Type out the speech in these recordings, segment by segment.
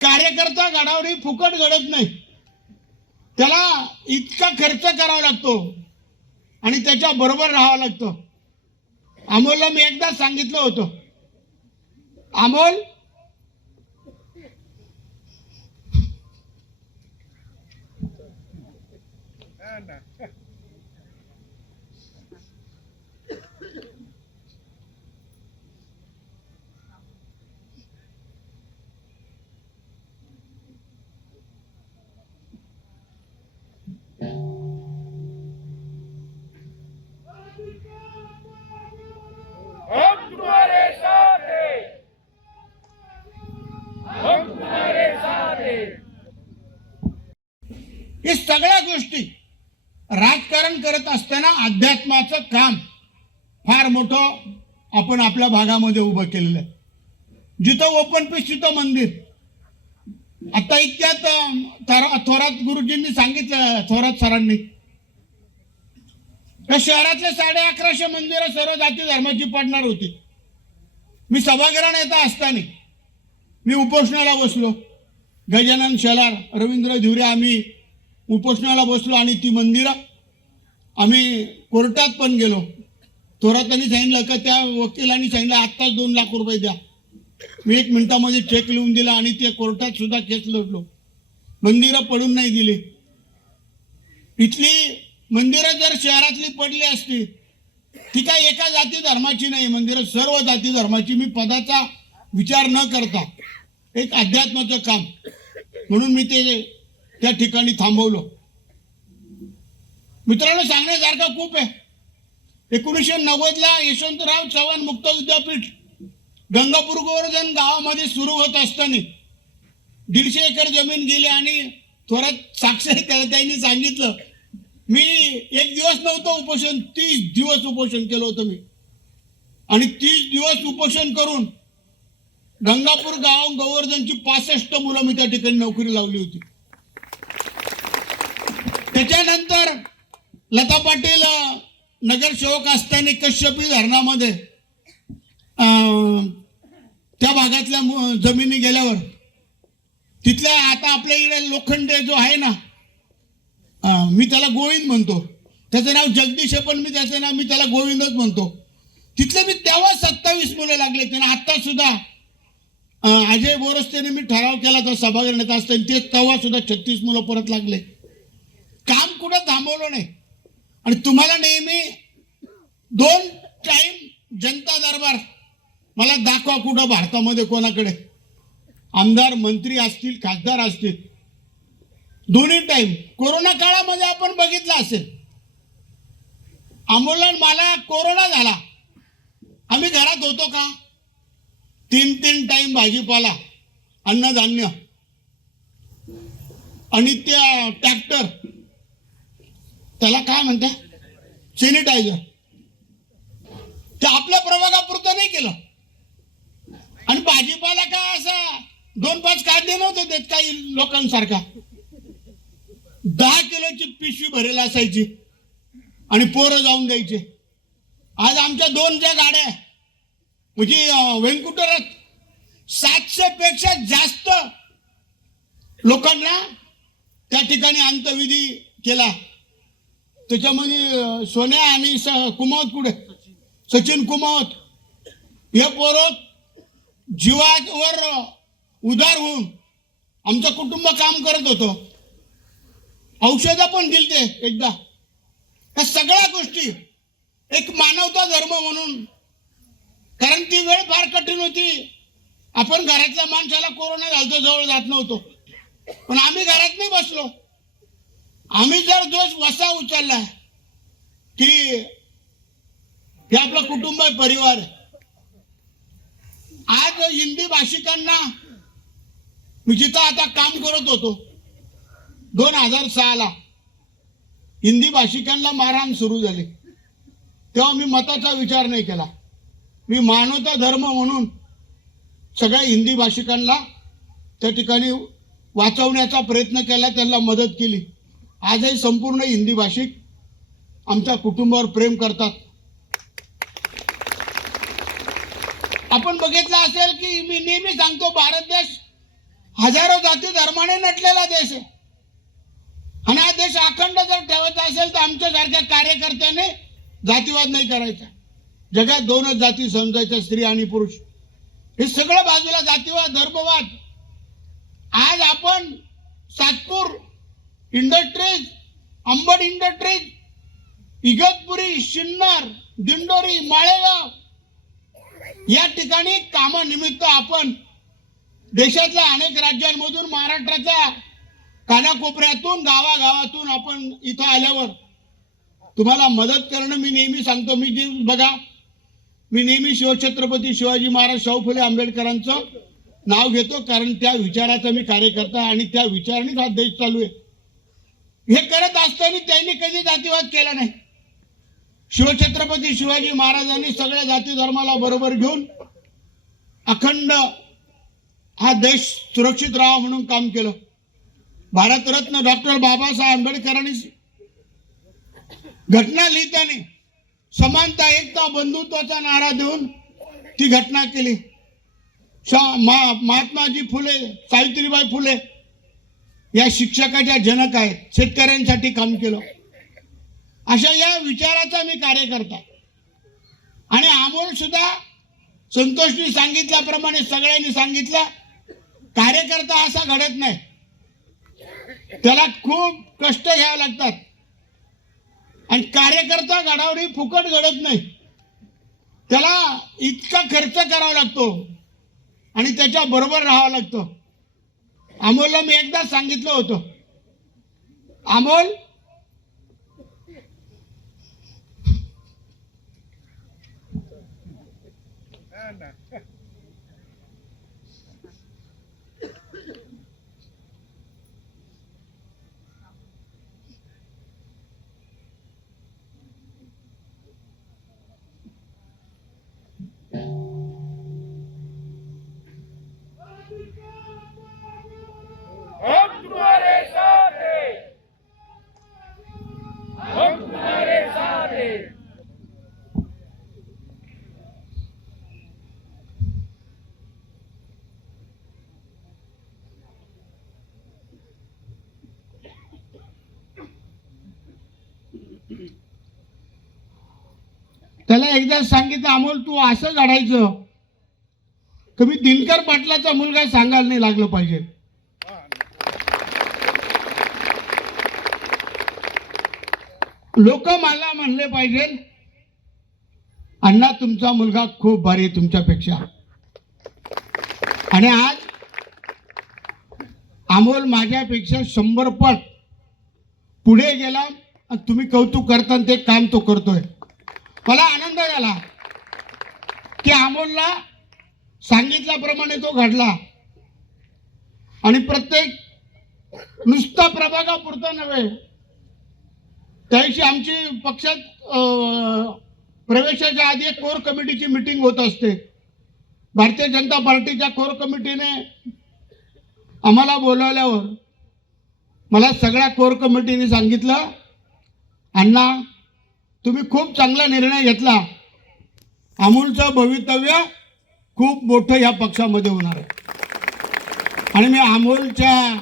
कार्यकर्ता घडावणी फुकट घडत नाही, त्याला इतका खर्च करावा लागतो आणि त्याच्या बरोबर राहावं लागतं. अमोलला मी एकदा सांगितलं होतं, अमोल हे सगळ्या गोष्टी राजकारण करत असताना अध्यात्माचं काम फार मोठं आपण आपल्या भागामध्ये उभं केलेलं आहे. जिथं ओपन पीस तिथं मंदिर. आता इतक्यात थोरात गुरुजींनी सांगितलं, थोरात सरांनी, त्या शहरातले 1150 मंदिरं सर्व जाती धर्माची पडणार होती. मी सभागृहात येता असताना मी उपोषणाला बसलो. गजानन शेलार, रवींद्र धिवरे आम्ही उपोषणाला बसलो आणि ती मंदिरं आम्ही कोर्टात पण गेलो. थोरातांनी सांगितलं का त्या वकिलांनी सांगितलं आत्ताच 2 लाख रुपये द्या. मी 1 मिनिटामध्ये चेक लिहून दिला आणि ते कोर्टात सुद्धा केस लढलो. मंदिरं पडून नाही दिली. इथली मंदिरं जर शहरातली पडली असती, ती काय एका जाती धर्माची नाही, मंदिरं सर्व जाती धर्माची. मी पदाचा विचार न करता एक अध्यात्माचं काम म्हणून मी ते त्या ठिकाणी थांबवलं. मित्रांनो, सांगण्यासारखं खूप आहे. 1990ला यशवंतराव चव्हाण मुक्त विद्यापीठ गंगापूर गोवर्धन गावामध्ये सुरू होत असताना 150 एकर जमीन गेली आणि थोरात साक्ष त्यांनी सांगितलं, मी 1 दिवस नव्हतं उपोषण, 30 दिवस उपोषण केलं होतं मी. आणि 30 दिवस उपोषण करून गंगापूर गाव गोवर्धनची 65 मुलं मी त्या ठिकाणी नोकरी लावली होती. त्याच्यानंतर लता पाटील नगरसेवक असताना कश्यपी धरणामध्ये त्या भागातल्या जमिनी गेल्यावर तिथल्या आता आपल्या इकडे लोखंडे जो आहे ना, मी त्याला गोविंद म्हणतो, त्याचं नाव जगदीश आहे पण मी त्याचं नाव त्याला गोविंदच म्हणतो. तिथले मी तेव्हा 27 मुलं लागले. त्यांना आता सुद्धा अजय बोरस्तेने मी ठराव केला तर सभागृहात असताना ते तेव्हा सुद्धा 36 मुलं परत लागले. काम कुठं थांबवलं नाही. आणि तुम्हाला नेहमी 2 टाइम जनता दरबार मला दाखवा कुठं भारतामध्ये कोणाकडे आमदार मंत्री असतील खासदार असतील, दोन्ही टाइम. कोरोना काळामध्ये आपण बघितलं असेल, अमोलन मला कोरोना झाला, आम्ही घरात होतो का? 3 टाइम भाजीपाला, अन्नधान्य आणि त्या ट्रॅक्टर, त्याला काय म्हणतात, सॅनिटायझर, ते आपल्या प्रभागापुरतं नाही केलं. आणि भाजीपाला काय असा 2-5 काढले नव्हते देत काही लोकांसारखा. 10 किलोची पिशवी भरेल असायची आणि पोरं जाऊन द्यायचे. आज आमच्या 2 ज्या गाड्या म्हणजे व्यंकुटरथ 700 पेक्षा जास्त लोकांना त्या ठिकाणी अंत्यविधी केला. त्याच्यामध्ये सोन्या आणि कुमावत, पुढे सचिन कुमावत, हे पोरं जीवावर उदार होऊन आमचं कुटुंब काम करत होतं. औषधं पण दिलते एकदा. या सगळ्या गोष्टी एक मानवता धर्म म्हणून, कारण ती वेळ फार कठीण होती. आपण घरातल्या माणसाला कोरोना झालतो जवळ जात नव्हतो, पण आम्ही घरात नाही बसलो. आम्ही जर दोष वसा उचलला की हे आपलं कुटुंब आहे, परिवार आहे. आज हिंदी भाषिकांना मी जिथं आता काम करत होतो 2006ला हिंदी भाषिकांना मारहाण सुरू झाली, तेव्हा मी मताचा विचार नाही केला. मी मानवता धर्म म्हणून सगळ्या हिंदी भाषिकांना त्या ठिकाणी वाचवण्याचा प्रयत्न केला, त्यांना मदत केली. आजही संपूर्ण हिंदी भाषिक आमच्या कुटुंबावर प्रेम करतात. आपण बघितलं असेल की मी नेहमी सांगतो, भारत देश हजारो जाती धर्माने नटलेला देश आहे आणि हा देश अखंड जर ठेवायचा असेल तर आमच्यासारख्या कार्यकर्त्याने जातीवाद नाही करायचा. जगात दोनच जाती समजायच्या, स्त्री आणि पुरुष. हे सगळं बाजूला, जातीवाद धर्मवाद. आज आपण सातपूर इंडस्ट्रीज, अंबड इंडस्ट्रीज, इगतपुरी, शिन्नर, दिंडोरी, माळेगाव या ठिकाणी कामानिमित्त आपण देशातल्या अनेक राज्यांमधून, महाराष्ट्राच्या कानाकोपऱ्यातून, गावागावातून आपण इथं आल्यावर तुम्हाला मदत करणं, मी नेहमी सांगतो, मी नेहमी शिवछत्रपती शिवाजी महाराज, शाहू फुले आंबेडकरांचं नाव घेतो, कारण त्या विचाराचा मी कार्यकर्ता आणि त्या विचारानेच हा देश चालू आहे. हे करत असताना त्यांनी कधी जातीवाद केला नाही. शिवछत्रपती शिवाजी महाराजांनी सगळ्या जाती धर्माला बरोबर घेऊन अखंड हा देश सुरक्षित राहावा म्हणून काम केलं. भारतरत्न डॉक्टर बाबासाहेब आंबेडकरांनी घटना लिहिताना समानता, एकता, बंधुत्वाचा नारा देऊन ती घटना केली. महात्माजी फुले, सावित्रीबाई फुले या शिक्षकाच्या जनक आहेत, शेतकऱ्यांसाठी काम केलं. अशा या विचाराचा मी कार्यकर्ता. आणि अमोल सुद्धा संतोषनी सांगितल्याप्रमाणे सगळ्यांनी सांगितलं, कार्यकर्ता असा घडत नाही, त्याला खूप कष्ट घ्यावे लागतात. आणि कार्यकर्ता घडावणी फुकट घडत नाही, त्याला इतका खर्च करावा लागतो आणि त्याच्या बरोबर राहावं लागतं. अमोलला मी एकदा सांगितलं होतं, अमोल त्याला एकदा सांगितलं, अमोल तू असं घडायचं की मी दिनकर पाटलाचा मुलगा सांगायला नाही लागलं पाहिजे. लोक मला म्हणले पाहिजे, अण्णा तुमचा मुलगा खूप भारी आहे तुमच्यापेक्षा. आणि आज अमोल माझ्यापेक्षा 100 पट पुढे गेला आणि तुम्ही कौतुक करता ते काम तो करतोय. मला आनंद झाला की अमोलला सांगितल्याप्रमाणे तो घडला. आणि प्रत्येक नुसता प्रभागापुरता नव्हे, त्यादिवशी आमची पक्षात प्रवेशाच्या आधी एक कोर कमिटीची मीटिंग होत असते. भारतीय जनता पार्टीच्या कोर कमिटीने आम्हाला बोलावल्यावर मला सगळ्या कोर कमिटीने सांगितलं, अण्णा तुम्ही खूप चांगला निर्णय घेतला, अमोलचं भवितव्य खूप मोठं या पक्षामध्ये होणार आहे. आणि मी अमोलच्या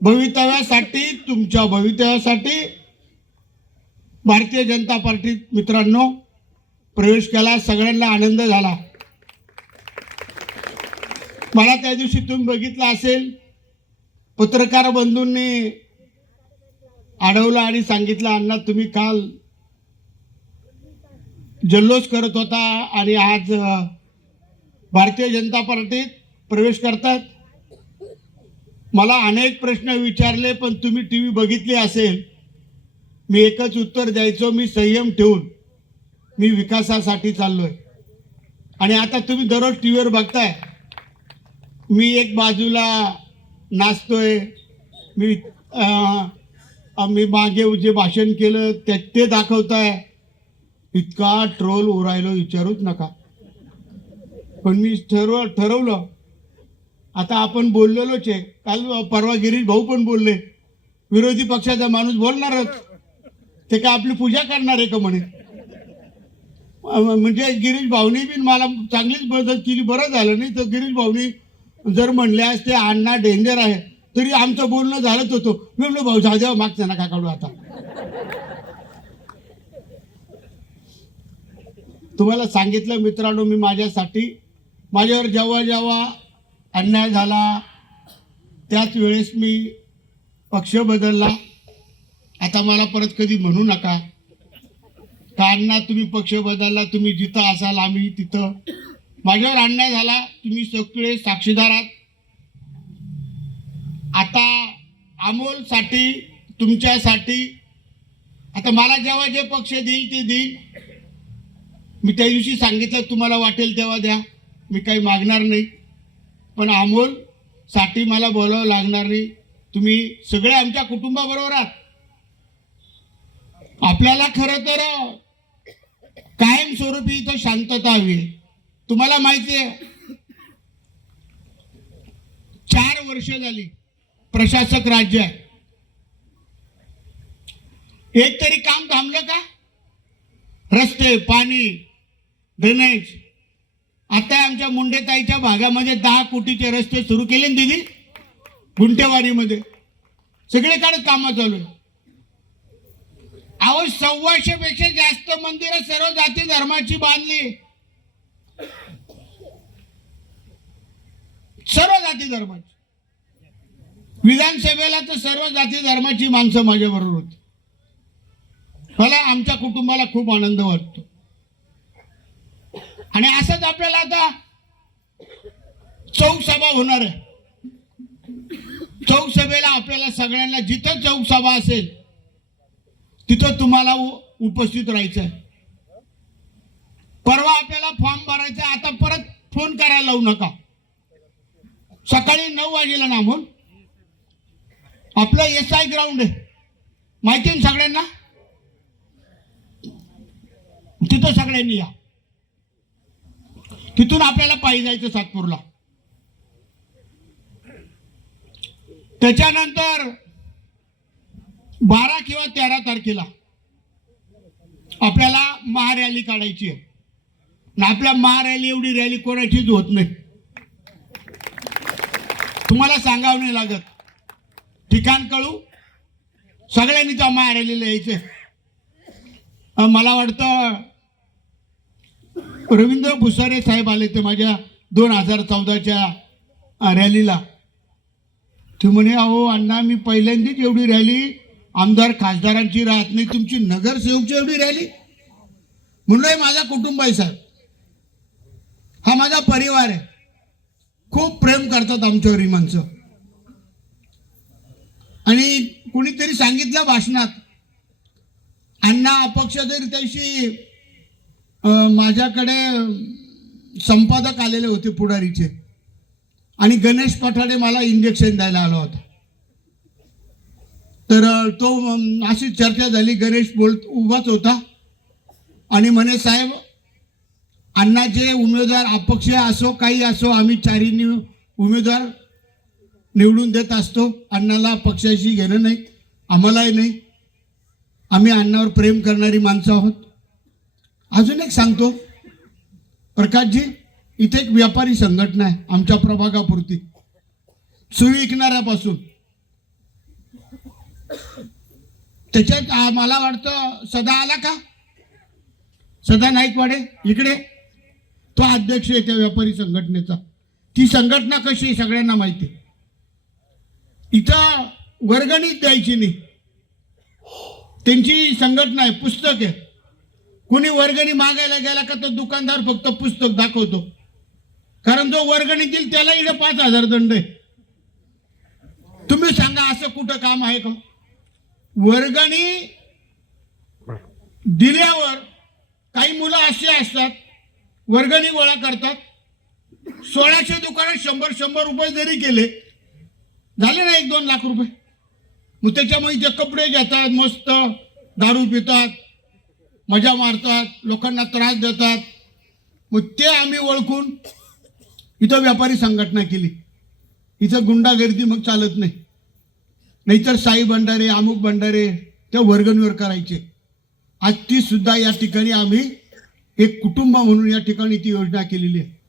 भवितव्यासाठी, तुमच्या भवितव्यासाठी भारतीय जनता पार्टीत मित्रांनो प्रवेश केला. सगळ्यांना आनंद झाला. मला त्या दिवशी तुम्ही बघितलं असेल, पत्रकार बंधूंनी अडवलं आणि सांगितलं, अण्णा तुम्ही काल जल्लोष करत होता आणि आज भारतीय जनता पार्टीत प्रवेश करतात. मला अनेक प्रश्न विचारले, पण तुम्ही टीव्ही बघितली असेल, मी एकच उत्तर द्यायचो, मी संयम ठेवून मी विकासासाठी चाललोय. आणि आता तुम्ही दररोज टीव्हीवर बघताय, मी एक बाजूला नाचतोय, मी मागे जे भाषण केलं ते दाखवताय. इतका ट्रोल उरायलो विचारूच नका. पण मी ठरवलं, आता आपण बोललेलोच आहे. काल परवा गिरीश भाऊ पण बोलले, विरोधी पक्षाचा माणूस बोलणारच, ते काय आपली पूजा करणार आहे का म्हणे. म्हणजे गिरीश भाऊनी बी मला चांगलीच मदत केली, बरं झालं. नाही तर गिरीश भाऊनी जर म्हणले असते अण्णा डेंजर आहे तरी आमचं बोलणं झालंच होतं. मी म्हणलो भाऊ जाऊ द्या मागचं नका काढू आता. तुम्हाला सांगितलं मित्रांनो, मी माझ्यावर जेव्हा जेव्हा अन्याय झाला त्याच वेळेस मी पक्ष बदलला. आता मला परत कधी म्हणू नका का अण्णा तुम्ही पक्ष बदलला, तुम्ही जिथं असाल आम्ही तिथं. माझ्यावर अन्याय झाला, तुम्ही सगळे साक्षीदार आहात. आता अमोलसाठी, तुमच्यासाठी आता मला जेव्हा जे पक्ष देईल ते देईल. मी त्या दिवशी सांगितलं तुम्हाला वाटेल तेव्हा द्या, मी काही मागणार नाही. पण अमोलसाठी मला बोलावं लागणार नाही. तुम्ही सगळे आमच्या कुटुंबाबरोबर आहात. आपल्याला खरं तर कायमस्वरूपी इथं शांतता हवी. तुम्हाला माहिती आहे 4 वर्ष झाली प्रशासक राज्य आहे. एक तरी काम थांबलं का? रस्ते, पाणी, ड्रेनेज. आता आमच्या मुंडेताईच्या भागामध्ये 10 कोटीचे रस्ते सुरू केले ना दिदी, गुंटेवाडीमध्ये सगळीकडे कामं चालू आहे. अहो 125 पेक्षा जास्त मंदिरं सर्व जाती धर्माची बांधली. सर्व जाती धर्माची. विधानसभेला तर सर्व जाती धर्माची माणसं माझ्या बरोबर होती. मला आमच्या कुटुंबाला खूप आनंद वाटतो. आणि असंच आपल्याला आता चौक सभा होणार आहे. चौक सभेला आपल्याला सगळ्यांना जिथं चौक सभा असेल तिथं तुम्हाला उपस्थित राहायचं आहे. परवा आपल्याला फॉर्म भरायचा. आता परत फोन करायला लावू नका. सकाळी 9 वाजेला ना म्हणून आपलं SI ग्राउंड आहे, माहिती आहे सगळ्यांना. तिथं सगळ्यांनी या. तिथून आपल्याला पायी जायचं सातपूरला. त्याच्यानंतर 12 किंवा 13 तारखेला आपल्याला महारॅली काढायची आहे. आपल्या महारॅली एवढी रॅली कोणाचीच होत नाही. तुम्हाला सांगावं नाही लागत. ठिकाण कळू, सगळ्यांनी त्या महारॅलीला यायचं. मला वाटतं रवींद्र भुसारे साहेब आले ते माझ्या 2014च्या रॅलीला. ते म्हणे अहो अण्णा मी पहिल्यांदाच एवढी रॅली आमदार खासदारांची राहत नाही, तुमची नगरसेवकची एवढी रॅली. म्हणलं माझा कुटुंब आहे साहेब, हा माझा परिवार आहे. खूप प्रेम करतात आमच्यावर ही माणसं. आणि कुणीतरी सांगितलं भाषणात, अण्णा अपक्ष जरी त्याशी माझ्याकडे संपादक आलेले होते पुढारीचे, आणि गणेश पठाडे मला इंजेक्शन द्यायला आला होता. तर तो अशी चर्चा झाली. गणेश उभाच होता आणि म्हणे साहेब अण्णा जे उमेदवार अपक्ष असो काही असो आम्ही चारींनी उमेदवार निवडून देत असतो. अण्णाला पक्षाशी घेणं नाही, आम्हालाही नाही. आम्ही अण्णावर प्रेम करणारी माणसं आहोत. अजून एक सांगतो प्रकाशजी, इथे एक व्यापारी संघटना आहे आमच्या प्रभागापुरती, सुई विकणाऱ्यापासून. त्याच्यात मला वाटतं सदा आला का, सदा नाईकवाडे इकडे, तो अध्यक्ष आहे त्या व्यापारी संघटनेचा. ती संघटना कशी आहे सगळ्यांना माहिती आहे. इथं वर्गणीच द्यायची नाही, त्यांची संघटना आहे, पुस्तक आहे. कोणी वर्गणी मागायला गेला का तो दुकानदार फक्त पुस्तक दाखवतो, कारण जो वर्गणी देईल त्याला इकडे 5,000 दंड आहे. तुम्ही सांगा असं कुठं काम आहे का? वर्गणी दिल्यावर काही मुलं अशी असतात वर्गणी गोळा करतात. 1600 दुकानात 100 रुपये जरी केले झाले ना 1-2 लाख रुपये. मग त्याच्यामुळे ते कपडे घेतात, मस्त दारू पितात, मजा मारतात, लोकांना त्रास देतात. मग ते आम्ही ओळखून इथं व्यापारी संघटना केली. इथं गुंडागर्दी मग चालत नाही. नाहीतर साई भंडारे अमुक भंडारे त्या वर्गणीवर करायचे. आज ती सुद्धा या ठिकाणी आम्ही एक कुटुंब म्हणून या ठिकाणी ती योजना केलेली आहे.